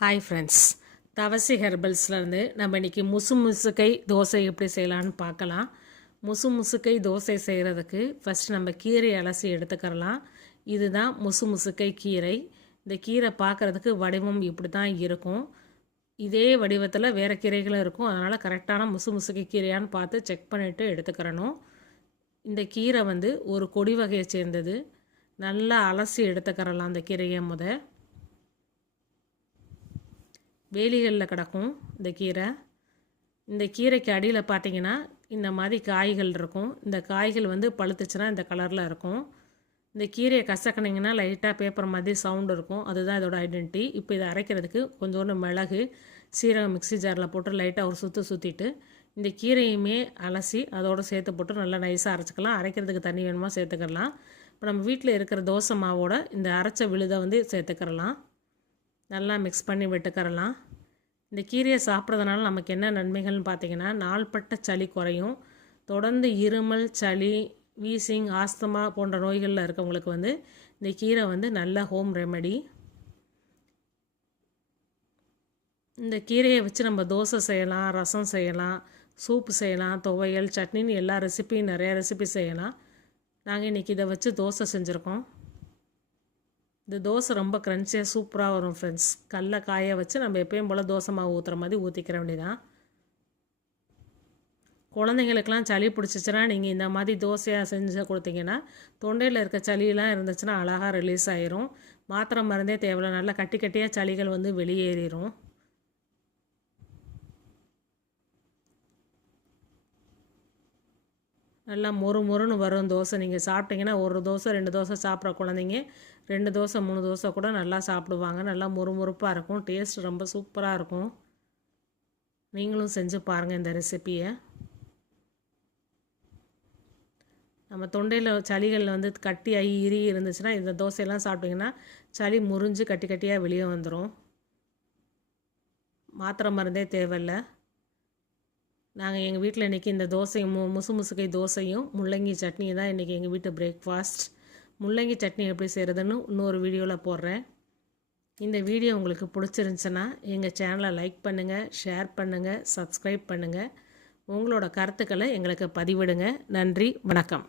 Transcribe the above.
Hi friends தவசி ஹெர்பல்ஸ்லேருந்து நம்ம இன்றைக்கி முசு முசுக்கை தோசை எப்படி செய்யலான்னு பார்க்கலாம். முசு முசுக்கை தோசை செய்கிறதுக்கு ஃபஸ்ட் நம்ம கீரை அலசி எடுத்துக்கிறலாம். இதுதான் முசு முசுக்கை கீரை. இந்த கீரை பார்க்குறதுக்கு வடிவம் இப்படி தான் இருக்கும். இதே வடிவத்தில் வேறு கீரைகளும் இருக்கும். அதனால் கரெக்டான முசு முசுக்கை கீரையான்னு பார்த்து செக் பண்ணிவிட்டு எடுத்துக்கிறணும். இந்த கீரை வந்து ஒரு கொடி வகையை சேர்ந்தது. நல்லா அலசி எடுத்துக்கிறலாம் அந்த கீரையை முதல் வேலிகளில் கிடக்கும் இந்த கீரை. இந்த கீரைக்கு அடியில் பார்த்தீங்கன்னா இந்த மாதிரி காய்கள் இருக்கும். இந்த காய்கள் வந்து பழுத்துச்சுன்னா இந்த கலரில் இருக்கும். இந்த கீரையை கசக்கினீங்கன்னா லைட்டாக பேப்பர் மாதிரி சவுண்டு இருக்கும். அதுதான் இதோட ஐடென்டிட்டி இப்போ இதை அரைக்கிறதுக்கு கொஞ்சோண்டு மிளகு சீரகம் மிக்ஸி ஜாரில் போட்டு லைட்டாக ஒரு சுற்று சுற்றிட்டு இந்த கீரையுமே அலசி அதோடு சேர்த்து போட்டு நல்லா நைஸாக அரைச்சிக்கலாம். அரைக்கிறதுக்கு தண்ணி வேணுமா சேர்த்துக்கலாம். இப்போ நம்ம வீட்டில் இருக்கிற தோசை மாவோட இந்த அரைச்ச விழுதை வந்து சேர்த்துக்கிறலாம். நல்லா மிக்ஸ் பண்ணி விட்டுக்கறலாம். இந்த கீரையை சாப்பிட்றதுனால நமக்கு என்ன நன்மைகள்னு பார்த்திங்கன்னா நாள்பட்ட சளி குறையும். தொடர்ந்து இருமல் சளி வீசிங் ஆஸ்தமா போன்ற நோய்களில் இருக்கவங்களுக்கு வந்து இந்த கீரை வந்து நல்ல ஹோம் ரெமெடி இந்த கீரையை வச்சு நம்ம தோசை செய்யலாம் ரசம் செய்யலாம் சூப்பு செய்யலாம் துவையல் சட்னின்னு எல்லா ரெசிபியும் நிறையா ரெசிபி செய்யலாம். நாங்கள் இன்றைக்கி இதை வச்சு தோசை செஞ்சுருக்கோம். இந்த தோசை ரொம்ப க்ரன்ச்சியாக சூப்பராக வரும் ஃப்ரெண்ட்ஸ் கடல காய வச்சு நம்ம எப்பயும் போல் தோசை மாவு ஊற்றுற மாதிரி ஊற்றிக்கிற வேண்டியதான் குழந்தைங்களுக்கெல்லாம் சளி பிடிச்சிச்சின்னா நீங்கள் இந்த மாதிரி தோசையாக செஞ்சு கொடுத்தீங்கன்னா தொண்டையில் இருக்க சளியெல்லாம் இருந்துச்சுன்னா அழகாக ரிலீஸ் ஆயிரும். மாத்திரை மருந்தே தேவையில்ல. நல்லா கட்டி கட்டியாக சளிகள் வந்து வெளியேறிடும் நல்லா மொறு மொறுன்னு வரும் தோசை. நீங்கள் சாப்பிட்டீங்கன்னா ஒரு தோசை ரெண்டு தோசை சாப்பிட்ற குழந்தைங்க ரெண்டு தோசை மூணு தோசை கூட நல்லா சாப்பிடுவாங்க. நல்லா முறுமுறுப்பாக இருக்கும். டேஸ்ட் ரொம்ப சூப்பராக இருக்கும். நீங்களும் செஞ்சு பாருங்கள் இந்த ரெசிப்பியை நம்ம தொண்டையில் சளிகளில் வந்து கட்டி ஆகி இறுகி இருந்துச்சுன்னா இந்த தோசையெல்லாம் சாப்பிட்டிங்கன்னா சளி முறிஞ்சு கட்டி கட்டியாக வெளியே வந்துடும் மாத்திரை மருந்தே தேவையில்லை. நாங்கள் எங்கள் வீட்டில் இன்றைக்கி இந்த தோசையும் மு முசு முசுக்கை தோசையும் முள்ளங்கி சட்னியும் தான் இன்றைக்கி எங்கள் வீட்டு பிரேக்ஃபாஸ்ட் முள்ளங்கி சட்னி எப்படி செய்கிறதுன்னு இன்னொரு வீடியோவில் போடுறேன். இந்த வீடியோ உங்களுக்கு பிடிச்சிருந்துச்சுன்னா எங்கள் சேனலை லைக் பண்ணுங்கள் ஷேர் பண்ணுங்கள் சப்ஸ்கிரைப் பண்ணுங்கள் உங்களோட கருத்துக்களை எங்களுக்கு பதிவிடுங்க. நன்றி வணக்கம்.